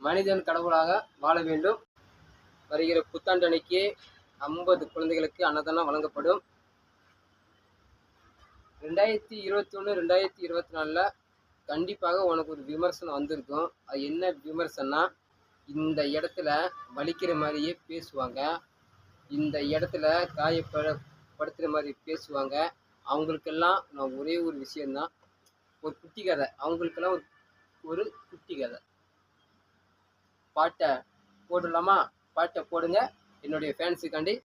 மனிதன் கடவுளாக வாழ வேண்டும். வருகிற புத்தாண்டு அன்னைக்கு 50 குழந்தைகளுக்கு அன்னதானம் வழங்கப்படும். 2021 2024 கண்டிப்பாக உனக்கு ஒரு விமர்சனம் வந்திருக்கும். அது என்ன விமர்சனம்னா, இந்த இடத்துல வலிக்கிற மாதிரியே பேசுவாங்க, இந்த இடத்துல காயப்படுத்துகிற மாதிரி பேசுவாங்க. அவங்களுக்கெல்லாம் நான் ஒரே ஒரு விஷயந்தான், ஒரு குட்டி கதை. அவங்களுக்கெல்லாம் ஒரு குட்டி கதை. பாட்டை போடலாமா? பாட்டை போடுங்க என்னுடைய ஃபேன்ஸுக்காண்டி.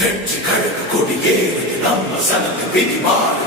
வெற்றி கழக கொடியேறுது நம்ம சனங்க விதி மாறு